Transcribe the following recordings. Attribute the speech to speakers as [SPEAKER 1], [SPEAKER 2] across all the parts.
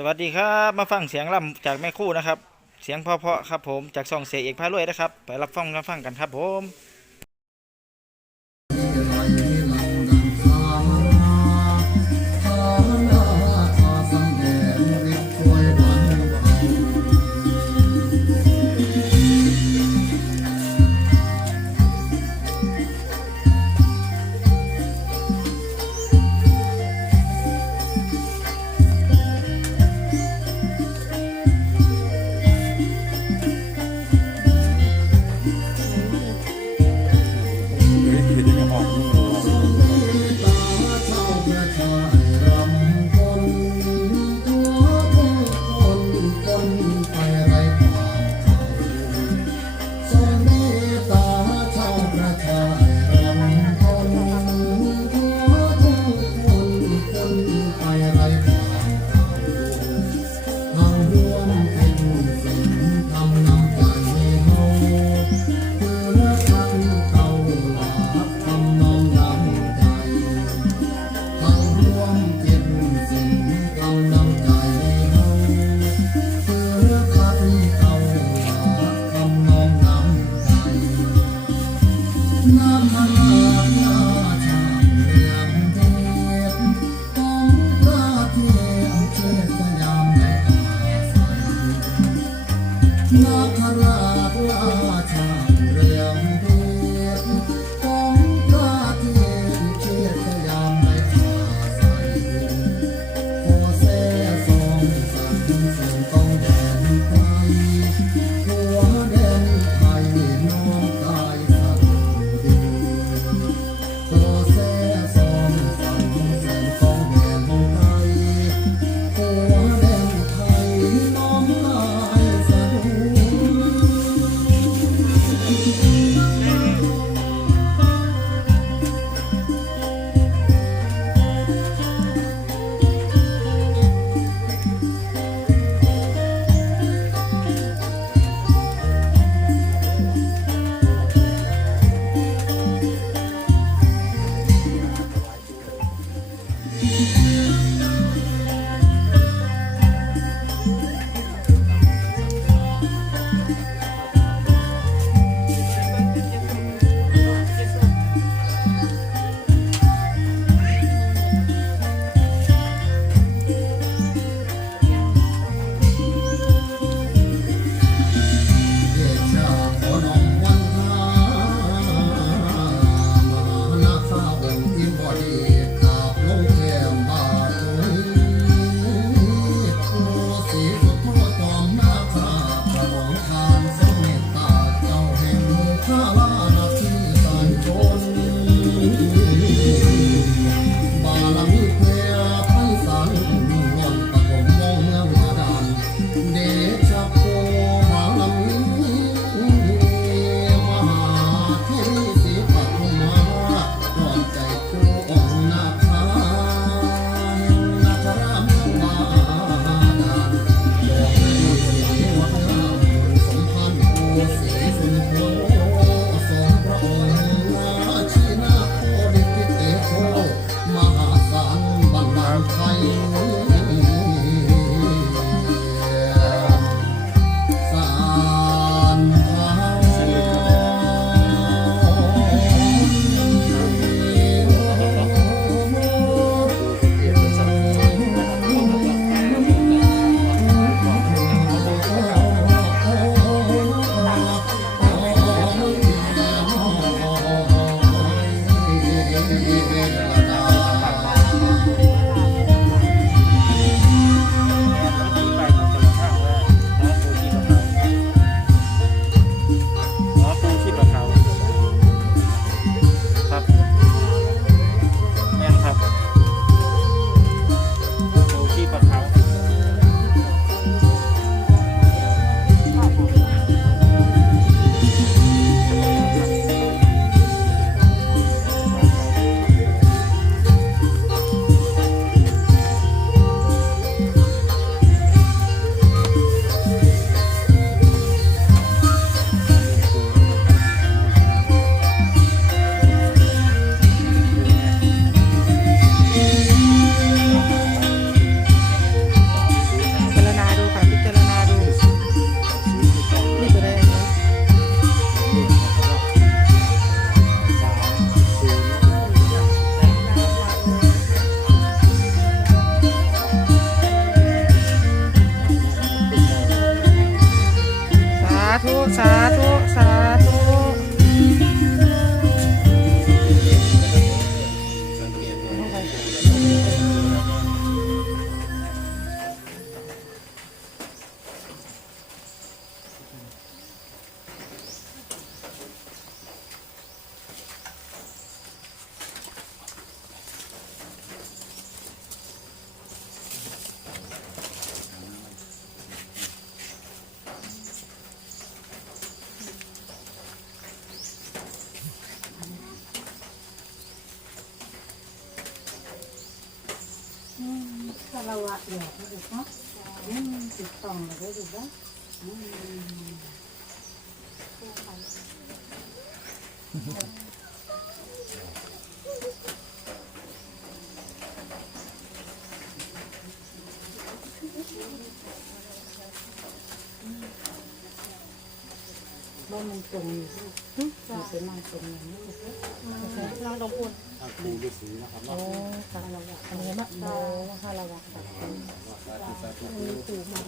[SPEAKER 1] สวัสดีครับมาฟังเสียงล่ำจากแม่คู่นะครับ เสียงเพาะๆครับผมจากซองเสียเอกพารวยนะครับ ไปรับฟังรับฟังกันครับผมา
[SPEAKER 2] รวะหยอกนะลูกเนาะอืมติดต่องเลยได้ดูว่าอืมบ้านมัน ตรงอยู่ลูกมันเป็นนั่งตรงอย่างนี้ลูกเอ้ย
[SPEAKER 3] เราต้องพูด
[SPEAKER 4] ครูฤาษีนะครับ
[SPEAKER 3] โอ้คารวะอันนี้มะโมคาระแบบ
[SPEAKER 4] สาธุสาธุ
[SPEAKER 3] ปู่มา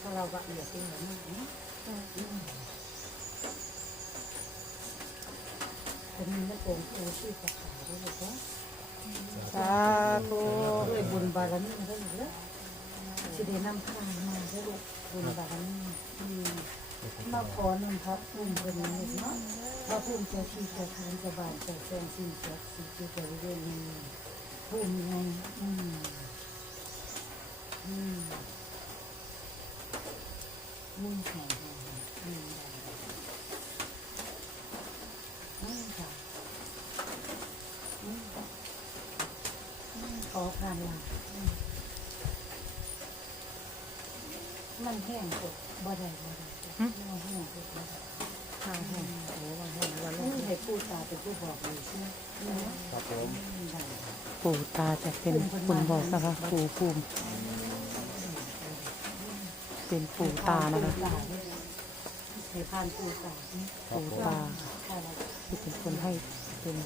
[SPEAKER 3] คารวะเหลือเพียงแบบนี้ นะผมมีนักองค์โอชื่อภาษาด้วยลูกเนาะสาธุ
[SPEAKER 2] ด้วยบุญบารมีได้อยู่แล้วสิได้นำพามาได้ลูกบุญบารมีอืมมาขอหนึ่งครับภูมิเป็นลูกเนาะว่าภูมิเจ้าที่เจ้าทางเจ้าบ้านเจ้าแสงสิ่งศักดิ์สิทธิ์ที่บริเวณนี้ภูมิไงอืมอืมมุ่งแข่งอืมอืมค่ะอืมขอผ่านละมันแห้งกดบ่ได้บ่ได้มันแห้งกดบ่ได้
[SPEAKER 3] ข้าวแห้งโอ้วันแห้งวันล
[SPEAKER 2] นี่
[SPEAKER 3] ง
[SPEAKER 2] ให้ผู้ตาเป็นผู้บอกเลยใช่ไหม
[SPEAKER 4] ครับผม
[SPEAKER 3] ปู่ตาจะเป็นคุณบอกนะคะปู่ภูมิเป็นปู่ตานะคะ
[SPEAKER 2] ให้ผ่านผู้ตา
[SPEAKER 3] ปู่ตา
[SPEAKER 2] ถ้าเรา
[SPEAKER 3] ที่เป็นคนให้เป็น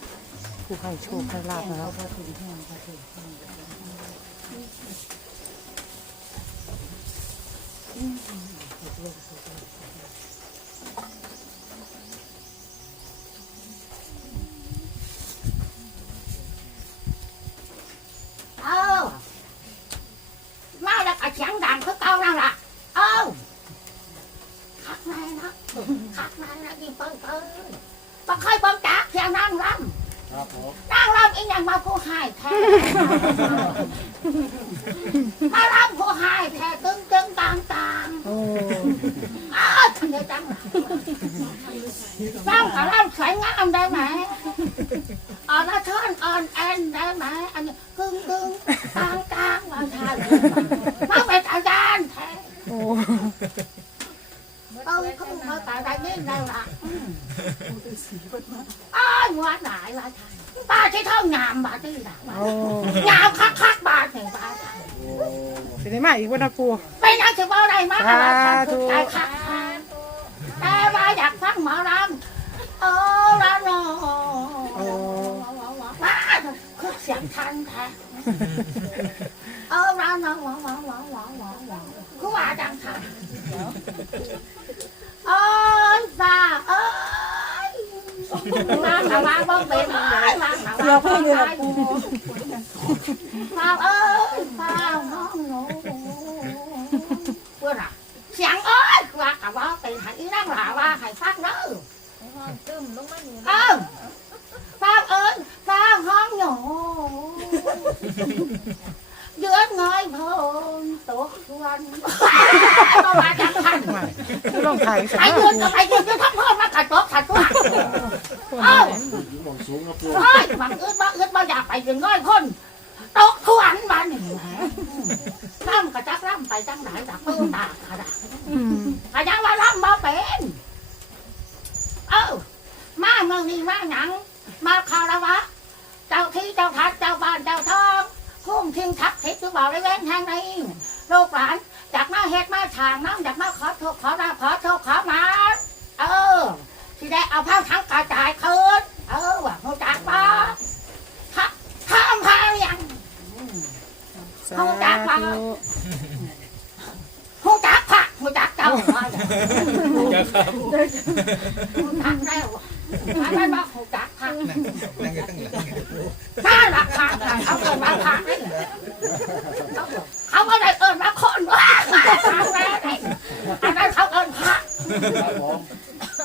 [SPEAKER 3] ผู้ให้โชคให้ลาบ
[SPEAKER 2] แห้ง
[SPEAKER 3] นะค
[SPEAKER 2] เขา
[SPEAKER 3] รับ
[SPEAKER 2] พออมถูกลงถูกลง
[SPEAKER 5] เอาแล้วก็เสียงดังคือเก่านั่นล่ะเออคักในนะคักในนะยิ่งเปิ้ลเปิ้ลบ่เคยเบิ่งจักเสียงนางร
[SPEAKER 4] ครับผมำ
[SPEAKER 5] นางร
[SPEAKER 2] ลำอีหยังมาผู้หายแท้มาลำผู้หายแท้ตึงตึงต่างต่าง
[SPEAKER 3] โอ้
[SPEAKER 2] อ้าวทำไมจังหวะลำกับลำสวยงามได้ไหมอ่อนละท่อนอ่อนแอนได้ไหมอันนี้กึ่งกึ่งต่างต่างมาทานมาเป็นอาจารย์แท้
[SPEAKER 3] โอ้
[SPEAKER 2] เออเขาเขาตายได้นี่ได้ละอืมอ้าวหัวหนายละทานป้าที่เท่างามบาที่ละ
[SPEAKER 3] โอ้
[SPEAKER 2] งามคักคักๆบาทหนึ่งบาททาน
[SPEAKER 3] สิได้มาอีกวันนะปู
[SPEAKER 2] เป็นอันถือว่าอะไรมากอะไรทาน
[SPEAKER 3] สาธุ
[SPEAKER 2] คือใจคักทานแต่ว่าอยากฟังหมอรำเออละนอ
[SPEAKER 3] โอ้
[SPEAKER 2] ว้า คือเสียงทันแท้เออละนอหวอหวอหวอหวอหวอหวอคือว่าจังทันเอ้ยฟ้าเอ้ยมาหาว่าบ่เป็นเอ้ยมาหา
[SPEAKER 3] เดี๋ย
[SPEAKER 2] ว่าวบ่
[SPEAKER 3] ดเลย
[SPEAKER 2] เป็
[SPEAKER 3] นะ
[SPEAKER 2] น
[SPEAKER 3] ปู
[SPEAKER 2] ฟ้าเอ้ยฟ้าน้องหนูเพื่อนอะเสียงเอ้ยว่ากับว่าเป็นให้นั่งหลาว่าให้ฟังเด้อ
[SPEAKER 6] ตึมลงมาหนู
[SPEAKER 2] เออฟ้าเอ้ยฟ้าห้องหนูเดือดเงยพงตกชวนก็มาจากท่าน
[SPEAKER 3] ไม่ต้องถ่ายสัก
[SPEAKER 2] ไอ้
[SPEAKER 3] หน่
[SPEAKER 2] ยื
[SPEAKER 3] อย
[SPEAKER 2] นก็ไปยืนจะทั้งพ่อมากระจกขัดตัวเอ้า
[SPEAKER 4] หมองสูงนะปู
[SPEAKER 2] เฮ้ยบางอึดบาอึดบาอยากไปอยืนง่อยคนตกชวนมาหนึ่งร่ำกระจักร่ำไปจังไหนจากปืนตากระดาษกระยังว่าร่ำบ่เป็นเอ้ามาเมืองนี้มาหยัง มาคารวะ เจ้าที่เจ้าทัดเจ้าบ้านเจ้าทองพุ่มทิ้งทักทิศคือบอกได้เว้นทางในลูกหลาน จากมาเฮ็ดมาฉางน้ำจากมาขอโทษขอลาขอโทษขอมาเออที่ได้เอาผ้าทั้งกระจายคืนเออว่าโมจากบ้าทำทำพายัง
[SPEAKER 3] สาธุ
[SPEAKER 2] โมจากผักโมจากเจ้าว่าอย่างผักแล้วอะไรบ้างโมจากผัก
[SPEAKER 7] นั่งอยู่ตั้งหลัง
[SPEAKER 2] ถ้าหลักผักเขาเกิดมาผักนี่เขาก็ได้เอิญมาคนว่าผักแล้วนี่ อันนั้นเขาเอิญผัก
[SPEAKER 4] ครับผม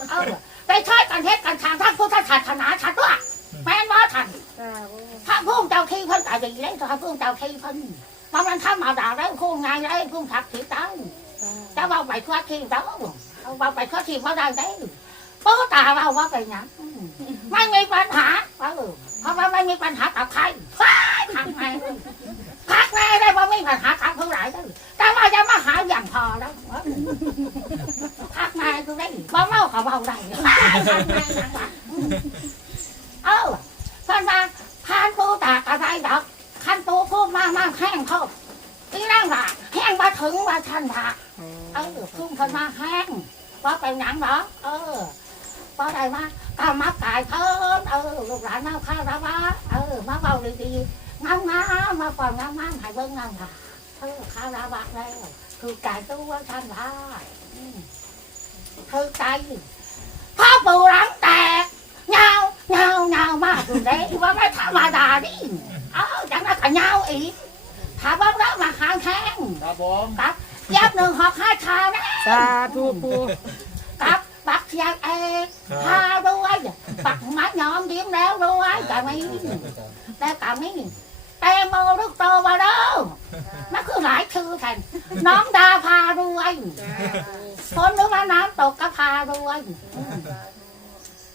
[SPEAKER 2] เออไปช่วยกันเฮ็ดกันทางท่านพุทธศาสนาชัดว่าแม่นว่าท่านถ้าพุ่งเจ้าที่เพิ่นก็ดีเลยถ้าพุ่งเจ้าที่เพิ่นมันมันทำมาด่าได้พุ่งไงได้พุ่งทักถีเต้าจะเอาไปทั่วที่เต้าเอาไปทั่วที่มาได้ได้เพราะตาเราว่าไปหยังไม่มีปัญหาเออเพราะว่าไม่มีปัญหากับใครทางไงทักแม่ได้ว่าไม่มีปัญหากับผู้ใดได้แต่ว่าจะ แล้วทักนายกูได้บ่เมากับเบาได้ทักนายทักว่าเออเพิ่นมาทานปูตากอะไรดอกคันปูพูดมากมากแห้งเขาอีนั่งว่าแห้งมาถึงว่าท่านว่าเออพุ่งเพิ่นมาแห้งว่าเป็นยังหรอเออว่าได้มาตามมากายเพิ่นเออลูกหลานมาข้าวแล้วว่าเออมาเบาดีๆงามๆมาก่อนงามงามๆให้เบิ่งงามค่ะ เอข้าวแล้วว่าแล้วคือกายตัวท่านว่าอืมคือใจพ่อปู่หลังแตกเงาเงาเงามากอยู่เลยว่าไม่ธรรมดาดิเอ้าจังนั้นก็เงาอีกถ้าว่าเรามาหางแข้ง
[SPEAKER 4] ครับผม
[SPEAKER 2] กับยับหนึ่งหอกห้าชานะ
[SPEAKER 3] สาธุปู
[SPEAKER 2] กับปักเสียงเอกพาด้วยปักไม้ยอมยิ้มแล้วด้วยกับนี้แล้วกับนี้แตงโมลูกโตมาแล้วมันคือหลายชื่อแทนน้องดาพาด้วยคนนึกว่าน้ำตกก็พาด้วย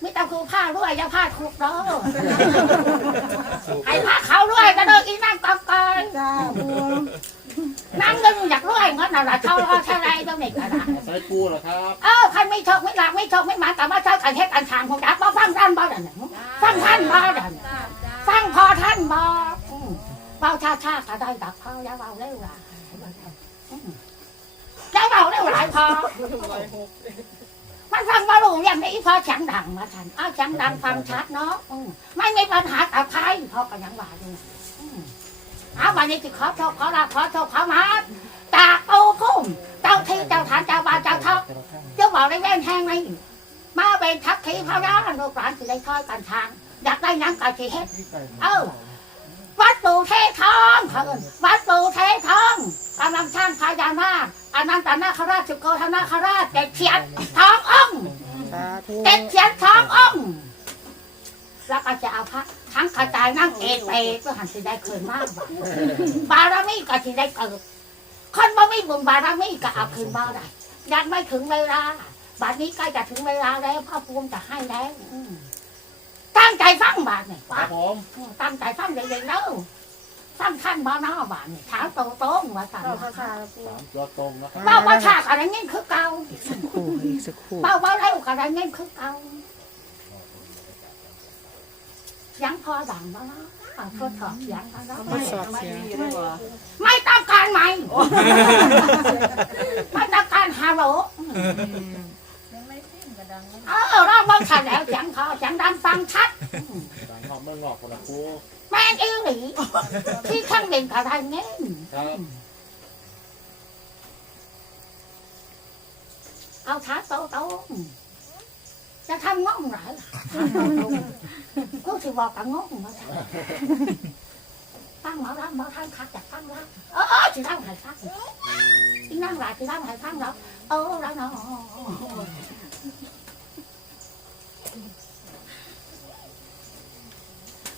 [SPEAKER 2] ไม่ต้องคือผ้าด้วยอย่าผ้าคุกเด้อให้ผ้าเขาด้วยก็เดินอีนั่งกองกอน
[SPEAKER 3] จ้าปู
[SPEAKER 2] นั่งดึงอยากด้วยงั้นน่ะละเท่าเท่าไรต้องเด็กกันนะ
[SPEAKER 4] ใส่ปูเหรอครับ
[SPEAKER 2] เออคันไม่ชกไม่หลักไม่ชกไม่หมาแต่ว่าเจ้ากันเฮ็ดกันทางของจักบ่ฟังท่านบ่ดันฟังท่านบ่ดันฟังพอท่านบ่อืม เบาชาชาก็ได้ดักพอแล้วเบาเร็วละแล้วเบาเร็วหลายพอมันฟังบ่รู้อย่างนี้พอเสียงดังมาทันอ้าวเสียงดังฟังชัดเนาะไม่มีปัญหากับใครพราะก็ยังว่าอยู่อืมเอาวันนี้จะขอโชคขอลาขอโชคขอมาจากโอ้พุ่มเจ้าที่เจ้าฐานเจ้าบ้านเจ้าทองเจ้าบอกได้แว่นแห้งไหมมาเป็นทักทีพระราลูกหลานสิได้ช่อยกันทางอยากได้ยังก็สิเฮ็ดเอ้าวัดปู่ เททองเขาเอิ้นวัดปู่เททองกำลังสร้างพญานาคอนันตนาคราชสุโกธนาคราชเจ็ดเทียนทององค์
[SPEAKER 3] สาธุ
[SPEAKER 2] เจ็ดเทียนทององค์แล้วก็จะเอาพระททั้งกระจายนั่งเอกเอกก็หันสิได้คืนมากบ่บารมีก็สิได้เกิดคนบ่มีบุญบารมีก็เอาคืนบ่ได้ยังไม่ถึงเวลาบัดนี้ใกล้จะถึงเวลาแล้วพระภูมิจะให้แล้วอืมตั้งใจฟังบาดเนี่ย
[SPEAKER 4] ครับผม
[SPEAKER 2] ตั้งใจฟังเด็กๆเด้ อฟังท่านบ่เนอบาดนี่ถามตรงๆว่าสั่น
[SPEAKER 6] เราภาษาปู
[SPEAKER 4] สามตัวตรงนะครับ
[SPEAKER 2] เบ้าว่าชาอะไรเงี้ยคือเก่า
[SPEAKER 3] สักครู่อีกสักครู่
[SPEAKER 2] เบ้าว่าเร็วอะไรเงี้ยคือเก่ายังพอดังบ้างเนาะอะทดสอบยังบ้างเนาะ
[SPEAKER 3] ทดสอบเสียง
[SPEAKER 2] ไม่ต้องการใหม่ไม่ต้องการฮาโหล
[SPEAKER 6] ยังไม่สิ้นกระดังแล้ว
[SPEAKER 2] เออเราบ้างชัดแล้วเสียงพอเสียงดังฟังชัด
[SPEAKER 4] ดังนอกเมืองนอกคนละครู
[SPEAKER 2] แม่นอีหลีที่ข้างเด่นอะไรเงี้ย
[SPEAKER 4] ครับ
[SPEAKER 2] เอาช้าโตโตจะทำงงไหนกูสิบอกกับงงมาตั้งหมอรับหมอท่านคักจากตั้งรับเออสิตั้งให้คักอีนั่งหลายสิตั้งให้คักแล้วเออแล้วเนาะ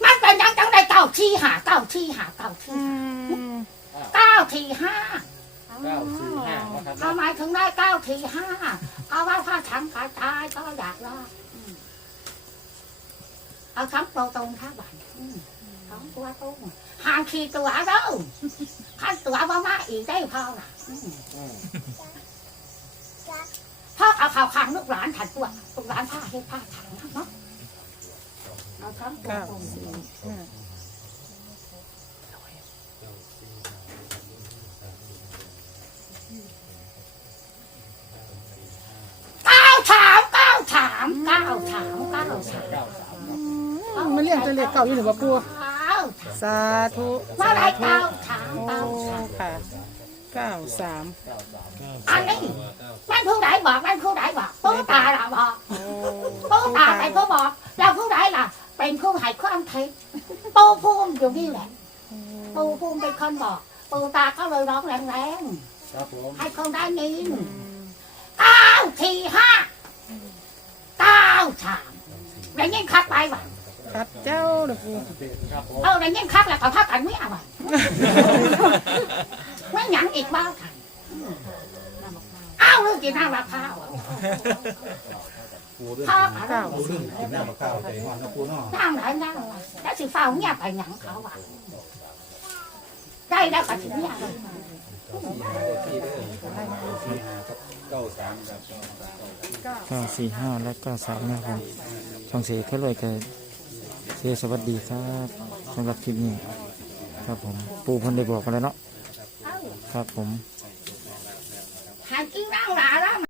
[SPEAKER 2] มันเป็นยังจังได้เก้า ที่หาเก้าที่หาเก้าที่เก้าที่ห้า
[SPEAKER 4] เก้าสี่ห้านะครับ
[SPEAKER 2] ทำไมถึงได้เก้าทีห้าเพราะว่าถ้าฉันกระจายก็อยากรอดอืมเอาคำโตตรงท่าบันอืมสองตัวตรงห่างขีดตัวเด้อขั้นตัวมามาอีกได้พอละอืม
[SPEAKER 4] อืม
[SPEAKER 2] พ่อเอาข่าวขังลูกหลานถัดตัวลูกหลานผ้าให้ผ้าถังเนาะเอาคำโต
[SPEAKER 3] เก้า
[SPEAKER 2] ตรง
[SPEAKER 3] สี่ห้า
[SPEAKER 2] เก้าสามเก้ามเก้าสามเก้าสาม
[SPEAKER 4] เก้าสามครับ
[SPEAKER 3] อืมมาเรียกจะเรียกเก่าอยู่หรือเปล่าปู
[SPEAKER 2] เก้า
[SPEAKER 3] สาธุ
[SPEAKER 2] เมื่อไรเก้าสาม
[SPEAKER 3] โอ้
[SPEAKER 2] เก้าสาม
[SPEAKER 3] ค่ะเก้าสาม
[SPEAKER 2] อันนี้มันผู้ใดบอกมันผู้ใดบอกผู้ตาล่ะบอก
[SPEAKER 3] โอ้
[SPEAKER 2] ผู้ตาเป็นผู้บอกแล้วผู้ใดล่ะ เป็นผู้ให้ความเท็จปูภูมิอยู่นี่แหละปูภูมิเป็นคนบอกปูตาก็เลยร้องแรง
[SPEAKER 4] ครับผม
[SPEAKER 2] ๆให้คนได้ยินเก้าทีห้า เก้าสามแล้วยิ่งคักไปว่ะ
[SPEAKER 3] ครับเจ้าเด้อปู
[SPEAKER 4] ครับผม
[SPEAKER 2] เออแล้วยิ่งคักแล้วก็พักกันไม่เอาว่ะไม่หยังอีกบ้างกันอ้าวเรื่องกินน้ำมะพร้าว
[SPEAKER 4] ปูด้วย
[SPEAKER 2] ข้าว
[SPEAKER 3] เก้า
[SPEAKER 7] ปูนึ่งกินน้ำมะพร้าวใจหอนนะปูเนาะ
[SPEAKER 2] นั่งไหนนั่งไหนแล้วสิเฝ้าเงียบไปหยังเขาอะได้แล้วก็สิเงียบเลย
[SPEAKER 7] เก้าสามครับ
[SPEAKER 1] เก้าสี่ห้าและเก้าสามนะครับผมช่องเสียงเพื่อรวยกันเสียสวัสดีครับสำหรับคลิปนี้ครับผม ปูพันได้บอกกันแล้วเนาะครับผม
[SPEAKER 2] หากินร่างหลา